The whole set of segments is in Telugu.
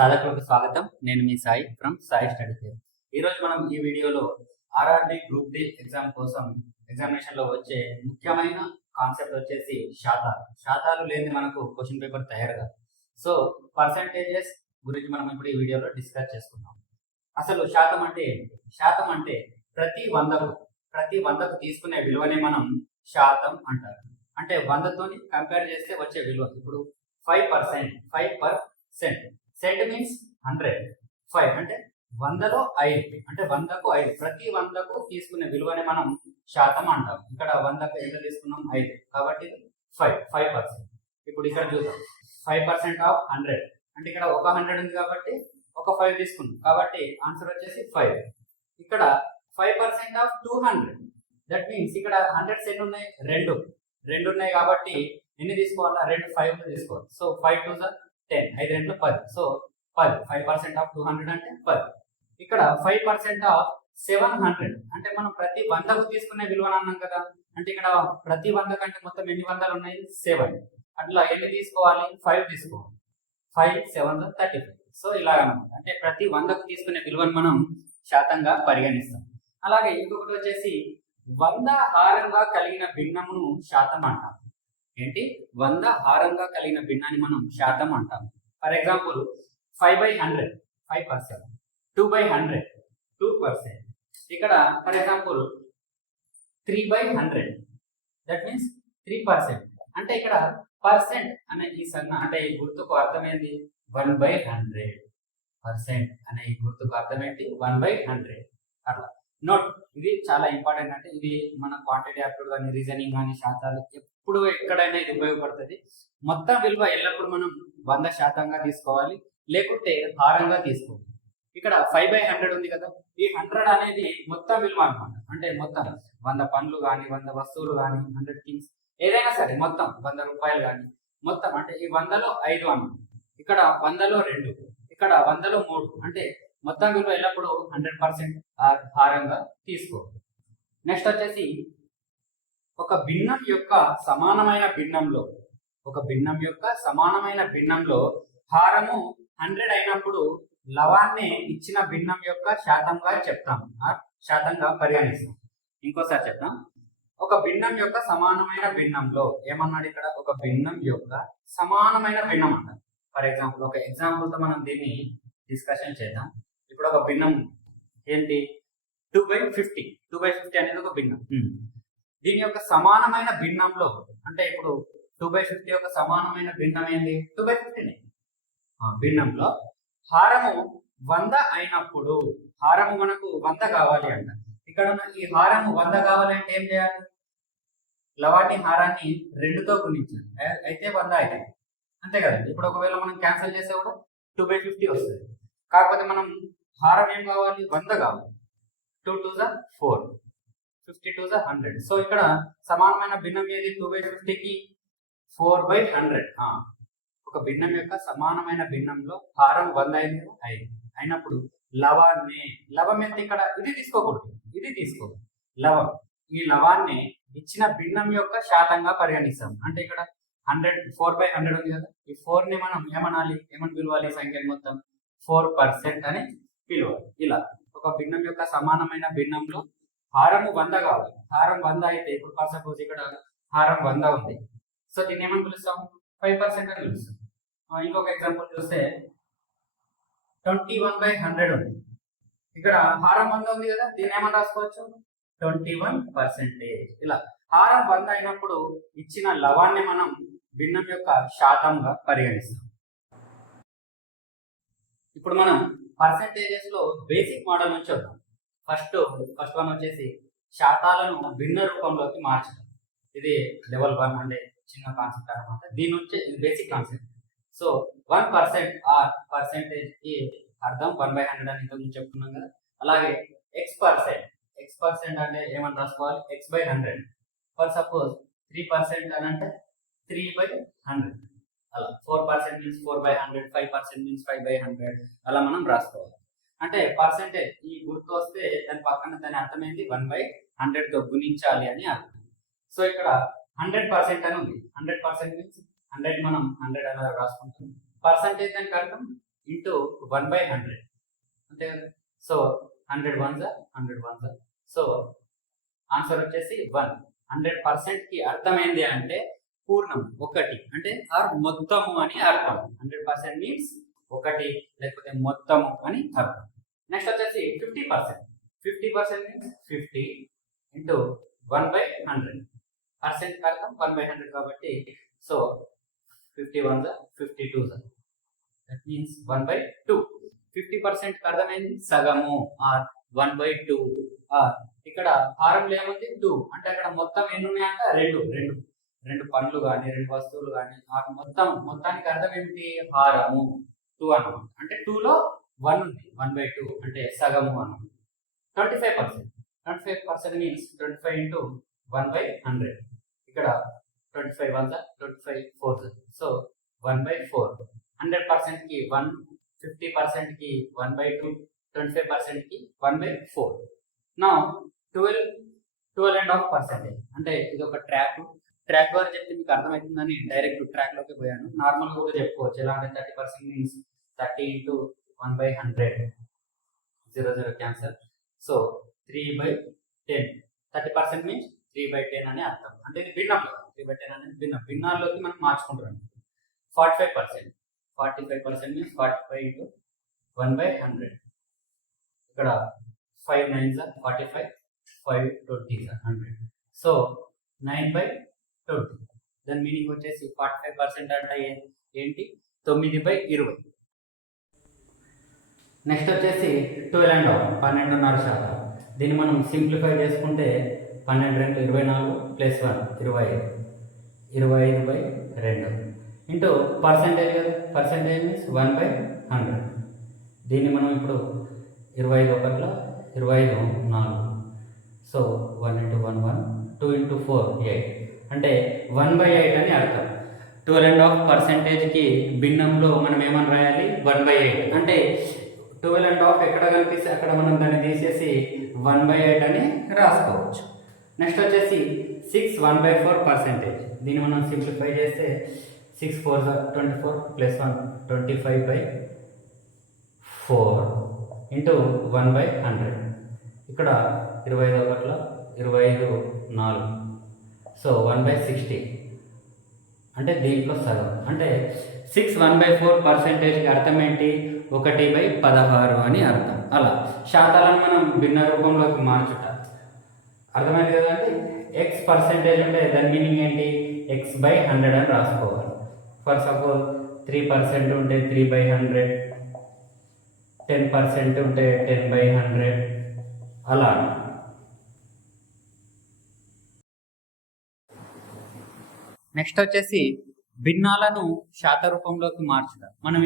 సాధకులకు స్వాగతం. నేను మీ Sai from Sai study care. ఈరోజు మనం ఈ వీడియోలో ఆర్ఆర్బి గ్రూప్ డి ఎగ్జామ్ కోసం ఎగ్జామినేషన్లో వచ్చే ముఖ్యమైన కాన్సెప్ట్ వచ్చేసి శాతాలు. శాతాలు లేని మనకు క్వశ్చన్ పేపర్ తయారు కాదు. సో పర్సంటేజెస్ గురించి మనం ఇప్పుడు ఈ వీడియోలో డిస్కస్ చేసుకుందాం. అసలు శాతం అంటే ఏంటి? శాతం అంటే ప్రతి వందకు తీసుకునే విలువనే మనం శాతం అంటారు. అంటే 100తోని కంపేర్ చేస్తే వచ్చే విలువ. ఇప్పుడు 5%, 5%. Cent means 100. 5 అంటే 100లో 5 అంటే 100కు 5. ప్రతి 100కు తీసుకునే విలువని మనం శాతం అంటాం. ఇక్కడ 100కు ఎంత తీసుకున్నాం? 5. కాబట్టి 5%. ఇప్పుడు ఇక్కడ చూద్దాం. 5% ఆఫ్ 100 అంటే ఇక్కడ ఒక 100 ఉంది కాబట్టి ఒక 5 తీసుకున్నాం. కాబట్టి ఆన్సర్ వచ్చేసి 5. ఇక్కడ 5% ఆఫ్ 200 దట్ మీన్స్ ఇక్కడ 100 ఎన్ని ఉన్నాయి? రెండు ఉన్నాయి కాబట్టి ఎన్ని తీసుకోవాలా? 2 5 తీసుకోవాలి. సో 5 2 10, 5 2 10. సో 10. 5% ఆఫ్ 200 అంటే 10. ఇక్కడ 5% ఆఫ్ 700 అంటే మనం ప్రతి 100కు తీసుకునే విలువను అన్నాం కదా. అంటే ఇక్కడ ప్రతి 100 కంటే మొత్తం ఎన్ని వందలు ఉన్నాయి? 7. అట్లా ఎన్ని తీసుకోవాలి? 5 తీసుకోవాలి. 5 7 35. సో ఇలాగనమాట. అంటే ప్రతి 100కు తీసుకునే విలువను మనం శాతంగా పరిగణిస్తాం. అలాగే ఇంకొకటి వచ్చేసి 100 హారంగా కలిగిన భిన్నమును శాతం అంటాం. ఏంటి? 100 హారంగా కలిగిన భిన్నాన్ని మనం శాతం అంటాం. For example 5/100 5%, 2/100 2%. ఇక్కడ ఫర్ ఎగ్జాంపుల్ 3/100 దట్ మీన్స్ 3%. అంటే ఇక్కడ పర్సెంట్ అనే ఈ సన్న అంటే ఈ గుర్తుకు అర్థం ఏంటి? 1/100%. అనే ఈ గుర్తుకు అర్థం ఏంటి? 1/100. అట్లా నోట్. ఇది చాలా ఇంపార్టెంట్. అంటే ఇది మన క్వాంటిటీ యాప్టిట్యూడ్ కానీ రీజనింగ్ కానీ శాతాలు ఎప్పుడు ఎక్కడైనా ఇది ఉపయోగపడుతుంది. మొత్తం విలువ ఎల్లప్పుడు మనం 100% తీసుకోవాలి, లేకుంటే హారంగా తీసుకోవాలి. ఇక్కడ 5/100 ఉంది కదా. ఈ 100 అనేది మొత్తం విలువ అనమాట. అంటే మొత్తం 100 పండ్లు కానీ 100 వస్తువులు కానీ 100 థింగ్స్ ఏదైనా సరే మొత్తం 100 రూపాయలు కానీ మొత్తం అంటే ఈ 100లో 5 అన్నమాట. ఇక్కడ 100లో 2, ఇక్కడ 100లో 3 అంటే మొత్తం విలువ ఎల్లప్పుడు 100% హారంగా తీసుకోవాలి. నెక్స్ట్ వచ్చేసి ఒక భిన్నం యొక్క సమానమైన భిన్నంలో హారము 100 అయినప్పుడు లవాన్ని ఇచ్చిన భిన్నం యొక్క శాతంగా చెప్తాం, శాతంగా పరిగణిస్తాం. ఇంకోసారి చెప్తాం. ఒక భిన్నం యొక్క సమానమైన భిన్నంలో ఏమన్నాడు ఇక్కడ? ఒక భిన్నం యొక్క సమానమైన భిన్నం అంట. ఫర్ ఎగ్జాంపుల్ ఒక ఎగ్జాంపుల్తో మనం దీన్ని డిస్కషన్ చేద్దాం. ఇప్పుడు ఒక భిన్నం ఏంటి? 2/50. 2/50 అనేది ఒక భిన్నం. దీని యొక్క సమానమైన భిన్నంలో అంటే ఇప్పుడు 2/50 యొక్క సమానమైన భిన్నం ఏంటి? 2/50. భిన్నంలో హారము 100 అయినప్పుడు హారము మనకు 100 కావాలి అంట. ఇక్కడ ఈ హారము 100 కావాలంటే ఏం చేయాలి? లవాన్ని హారాన్ని 2తో గుణించాలి. అయితే 100 అవుతుంది. అంతే కదండి. ఇప్పుడు ఒకవేళ మనం క్యాన్సిల్ చేస్తే కూడా 2/50 వస్తుంది. కాకపోతే మనం హారం ఏం కావాలి? 100 కావాలి. 2 2 4, 50 2 100. సో ఇక్కడ సమానమైన భిన్నం ఏది? 2/50కి 4/100. ఒక భిన్నం యొక్క సమానమైన భిన్నంలో హారం 100 అయినప్పుడు లవం ఎంత? ఇక్కడ ఇది తీసుకోకూడదు, ఇది తీసుకోకూడదు. లవం, ఈ లవాన్ని ఇచ్చిన భిన్నం యొక్క శాతంగా పరిగణిస్తాం. అంటే ఇక్కడ 4/100 ఉంది కదా. ఈ 4ని మనం ఏమనాలి? ఏమని పిలవాలి? సంఖ్యను మొత్తం 4% అని పిలవాలి. ఇలా ఒక భిన్నం యొక్క సమానమైన భిన్నంలో హారము 100 కావాలి. హారం 100 అయితే ఇప్పుడు ఫర్ సపోజ్ ఇక్కడ హారం 100 ఉంది. సో దీన్ని ఏమని పిలుస్తాం? 5% అని పిలుస్తాం. ఇంకొక ఎగ్జాంపుల్ చూస్తే 21/100 ఉంది. ఇక్కడ హారం 100 ఉంది కదా. దీన్ని ఏమని రాసుకోవచ్చు? 21%. ఇలా హారం 100 అయినప్పుడు ఇచ్చిన లవాన్ని మనం భిన్నం యొక్క శాతంగా పరిగణిస్తాం. ఇప్పుడు మనం పర్సెంటేజెస్ లో బేసిక్ మోడల్ నుంచి వద్దాం. ఫస్ట్ వన్ వచ్చేసి శాతాలను భిన్న రూపంలోకి మార్చడం. ఇది లెవెల్ 1 అంటే చిన్న కాన్సెప్ట్ అన్నమాట. దీని నుంచి ఇది basic concept. So 1% are percentage కి అర్థం 1/100 అని ఇంతకుముందు చెప్పుకున్నాం కదా. అలాగే X% అంటే ఏమని రాసుకోవాలి? X/100. ఫర్ సపోజ్ 3% అని అంటే 3/100. అలా 4% మీన్స్ 4/100, 5% మీన్స్ 5/100 అలా మనం రాసుకోవాలి. అంటే పర్సెంటేజ్ ఈ గుర్తు వస్తే దాని పక్కన దాని అర్థం ఏంటి? 1/100తో గుణించాలి అని అర్థం. సో ఇక్కడ 100% అని ఉంది. 100% మీన్స్ 100 మనం 100 అలా రాసుకుంటాం. పర్సెంటేజ్ దానికి అర్థం ఇంటూ 1/100 అంతే కదా. So 100 once 100 once. So answer వచ్చేసి 1. 100% కి అర్థం ఏంటి అంటే పూర్ణం ఒకటి అంటే ఆర్ మొత్తము అని అర్థం. 100% మీన్స్ ఒకటి లేకపోతే మొత్తము అని అర్థం. నెక్స్ట్ వచ్చేసి 50%. 50% మీన్స్ 50 ఇంటూ 1/100. పర్సెంట్ అర్థం 1/100 కాబట్టి సో 50 వన్స్ 52 దట్ మీన్స్ 1/2. 50% అర్థం ఏంటి సగము ఆర్ 1/2 ఆర్ ఇక్కడ హారంలో ఏముంది 2 అంటే అక్కడ మొత్తం ఎన్ని ఉన్నాయంట రెండు పండ్లు కానీ రెండు వస్తువులు కానీ మొత్తానికి అర్థం ఏమిటి హారము 2 అన్నమాట. అంటే 2 లో 1 ఉంది 1/2 అంటే సగము అన్నమాట. 25% మీన్స్ 25 ఇంటూ 1/100 ఇక్కడ 25 వన్స్ 25 ఫోర్స్ సో 1/4. 100% కి 1, 50% కి 1/2, 25% కి 1/4. నా 12.5% అంటే ఇది ఒక ట్రాక్ ద్వారా చెప్తే మీకు అర్థమవుతుందని డైరెక్ట్ ట్రాక్ లోకి పోయాను. నార్మల్ కూడా చెప్పుకోవచ్చు ఎలా అంటే 30% means 30 into 1/100 0 cancer. So 3/10. 30% means 3/10 అని అర్థం. అంటే ఇది భిన్నంలో 3/10 అనేది భిన్నాల్లోకి మనం మార్చుకుంటున్నాం. 45% మీన్స్ 45 ఇంటూ 1/100 ఇక్కడ 5 9s 45 5 20s 100 సో 9/20. దాని మీనింగ్ వచ్చేసి 45% అంటే ఏంటి 9/20. నెక్స్ట్ వచ్చేసి 12.5 దీన్ని మనం సింప్లిఫై చేసుకుంటే 12 2 24 ప్లస్ 1 25/2 ఇంటూ పర్సెంటేజ్ మీన్స్ 1/100. దీన్ని మనం ఇప్పుడు 25 1 25 4 సో 1 ఇంటూ 1 1 2 ఇంటూ 4 8 అంటే 1/8 అని అర్థం. 12.5% కి భిన్నంలో మనం ఏమని రాయాలి 1/8 అంటే 12.5 ఎక్కడ కనిపిస్తే అక్కడ మనం దాన్ని తీసేసి 1/8 అని రాసుకోవచ్చు. నెక్స్ట్ వచ్చేసి 6 1/4%. దీన్ని మనం సింప్లిఫై చేస్తే 6 4 24 ప్లస్ 1 25/4 ఇంటూ 1/100 ఇక్కడ 25 1 25 4 సో 1/60 అంటే దీంట్లో సగం అంటే 6 1/4%కి అర్థం ఏంటి 1/16 అని అర్థం. అలా శాతాలను మనం భిన్న రూపంలోకి మార్చుట అర్థమైంది కదండి. ఎక్స్ పర్సెంటేజ్ ఉంటే దాని మీనింగ్ ఏంటి x/100 అని రాసుకోవాలి. ఫర్ సపోజ్ 3% ఉంటే 3/100, 10% ఉంటే 10/100 అలా. నెక్స్ట్ వచ్చేసి భిన్నాలను శాత రూపంలోకి మార్చడం. మనం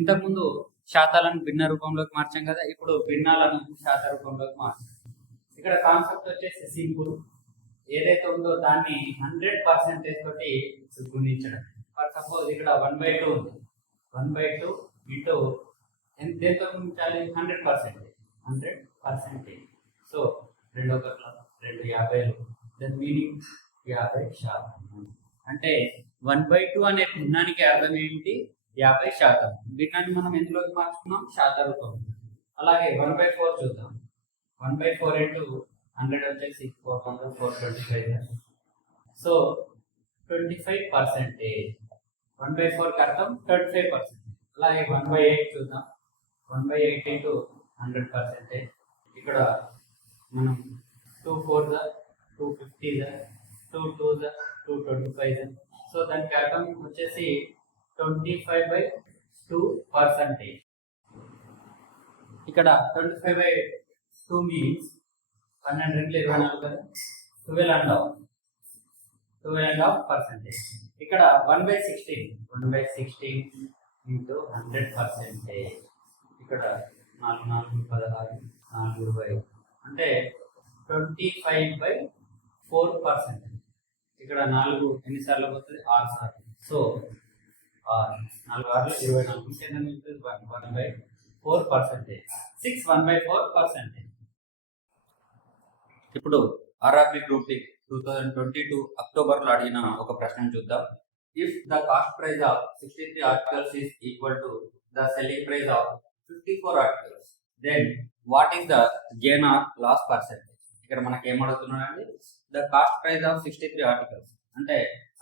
ఇంతకుముందు శాతాలను భిన్న రూపంలోకి మార్చాం కదా, ఇప్పుడు భిన్నాలను శాత రూపంలోకి మార్చాం. ఇక్కడ కాన్సెప్ట్ వచ్చేసి సింపుల్. ఏదైతే ఉందో దాన్ని 100% తోటి గుణించడం. ఫర్ సపోజ్ ఇక్కడ 1/2 ఉంది. 1/2 ఇంటూ దేంతో గుణించాలి 100%. సో 2 1 2 50. దాని మీనింగ్ 50%. అంటే 1/2 అనే భిన్నానికి అర్థం ఏంటి 50%. భిన్నాన్ని మనం ఎందులోకి మార్చుకున్నాం శాత రూపం. అలాగే 1/4 చూద్దాం. 1/4 ఇంటూ 100 వచ్చేసి 425. సో 25%. 1/4కి అర్థం 25%. అలాగే 1/8 చూద్దాం. 1/8 ఇంటూ 100%. ఇక్కడ మనం 2 4s 2 50s 2 2s 2 25s. So దానికి అర్థం వచ్చేసి 25/2%. ఇక్కడ 25/2 మీన్స్ 12 2 24 కదా 12.5%. ఇక్కడ 1/16 ఇంటూ 100%. ఇక్కడ 4 4 16 4 20 అంటే 25/4%. ఇక్కడ 4 ఎన్నిసార్లు పోతుంది 6 సార్లు. సో 4 6 24 ఎంత మిగులుతుంది 1/4%. 6 1/4%. ఇప్పుడు ఆర్ఆర్బి గ్రూప్ డి 2022 అక్టోబర్ లో అడిగిన ఒక ప్రశ్న చూద్దాం. If the cost price of 63 articles is equal to the selling price of 54 articles, then what is the gain or loss percentage? ఇక్కడ మనకి ఏం అడుగుతున్నాడండి, the cost price of 63 articles అంటే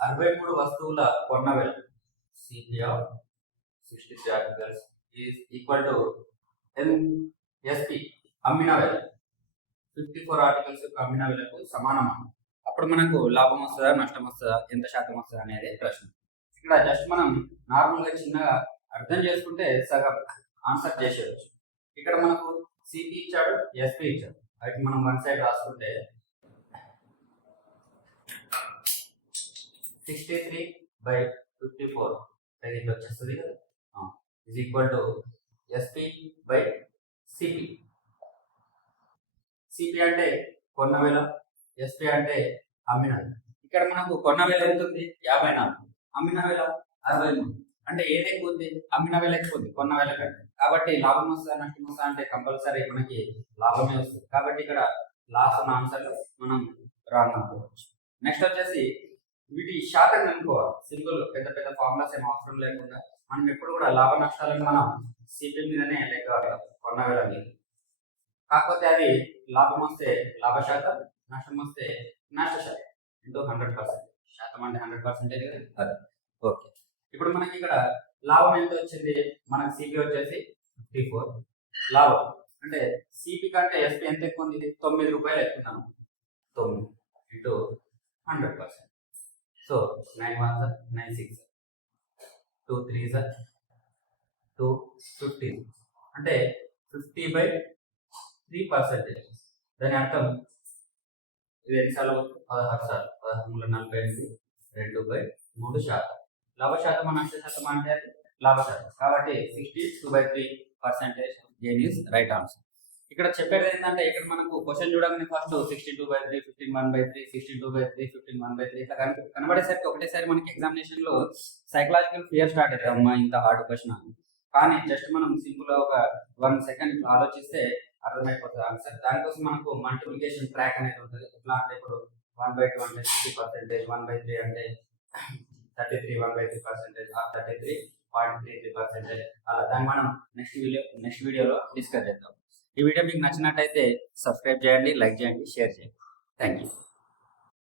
63 వస్తువుల కొన్న వెల, CP of 63 articles is equal to SP అమ్మిన వెల, 54 ఆర్టికల్స్ అమ్మిన వెలకు సమానం. అప్పుడు మనకు లాభం వస్తుందా నష్టం వస్తుందా ఎంత శాతం వస్తుందా అనేది ప్రశ్న. ఇక్కడ జస్ట్ మనం నార్మల్గా చిన్నగా అర్థం చేసుకుంటే సగం ఆన్సర్ చేసేయచ్చు. ఇక్కడ మనకు సిపి ఇచ్చాడు, ఎస్పి ఇచ్చాడు, అయితే మనం వన్ సైడ్ రాసుకుంటే 63/54 ఇది వచ్చేస్తుంది కదా, is equal to SP by CP. CP అంటే కొన్న వేల, ఎస్పి అంటే అమ్మిన వేల. ఇక్కడ మనకు కొన్న వేల ఎంత ఉంది 54, అమ్మిన వేల 63. అంటే ఏది ఎక్కువ ఉంది, అమ్మిన వేల ఎక్కువ ఉంది కొన్న వేల కంటే. కాబట్టి లాభం వస్తుందా నష్టం వస్తుందా అంటే కంపల్సరీ మనకి లాభమే వస్తుంది. కాబట్టి ఇక్కడ లాస్ అన్న ఆన్సర్ మనం రాంగ్ అనుకోవచ్చు. నెక్స్ట్ వచ్చేసి వీటి శాతం కనుక్కోవాలి. సింపుల్, పెద్ద పెద్ద ఫార్ములాస్ ఏం అవసరం లేకుండా మనం ఎప్పుడు కూడా లాభ నష్టాలను మనం సిపి మీదనే లెక్క కొన్న వేల మీద. కాకపోతే అది లాభం వస్తే లాభ శాతం, నష్టం వస్తే నష్ట శాతం ఇంటూ 100%. శాతం అంటే 100% కదా అది. ఓకే, ఇప్పుడు మనకి ఇక్కడ లాభం ఎంత వచ్చింది, మనకి సిపి వచ్చేసి 54. లాభం అంటే సిపి కంటే ఎస్పి ఎంత ఎక్కువ ఉంది, 9 రూపాయలు ఎక్కున్నాను. 9 ఇంటూ 100%. సో 9 1 9 6 2 3 2 15 అంటే 50/3%. దాని అర్థం ఇది ఎన్నిసార్లు 16 సార్లు, 16 48 2/3%. లాభ శాతం నష్ట శాతం అంటే అది లాభ శాతం. కాబట్టి 62/3% గెయిన్ ఈస్ రైట్ ఆన్సర్. ఇక్కడ చెప్పేది ఏంటంటే ఇక్కడ మనకు క్వశ్చన్ చూడగానే ఫస్ట్ 62/3, 15/3, 62/3, 15/3 ఇట్లా కనబడేసరికి ఒకటేసారి మనకి ఎగ్జామినేషన్ లో సైకలాజికల్ ఫియర్ స్టార్ట్ అవుతుంది, అమ్మా ఇంత హార్డ్ క్వశ్చన్ అని. కానీ జస్ట్ మనం సింపుల్ గా ఒక 1 సెకండ్ ఇట్లా ఆలోచిస్తే అర్థమైపోతుంది ఆన్సర్. దానికోసం మనకు మల్టిప్లికేషన్ ట్రాక్ అనేది ఉంటుంది. ఎట్లా అంటే ఇప్పుడు 1/2 అంటే 50%, 1/3 అంటే 33, 1/3% ఆర్ 33.33%. అలా దాన్ని మనం నెక్స్ట్ వీడియోలో డిస్కస్ చేద్దాం. ఈ వీడియో మీకు నచ్చినట్టయితే సబ్స్క్రైబ్ చేయండి, లైక్ చేయండి, షేర్ చేయండి. Thank you.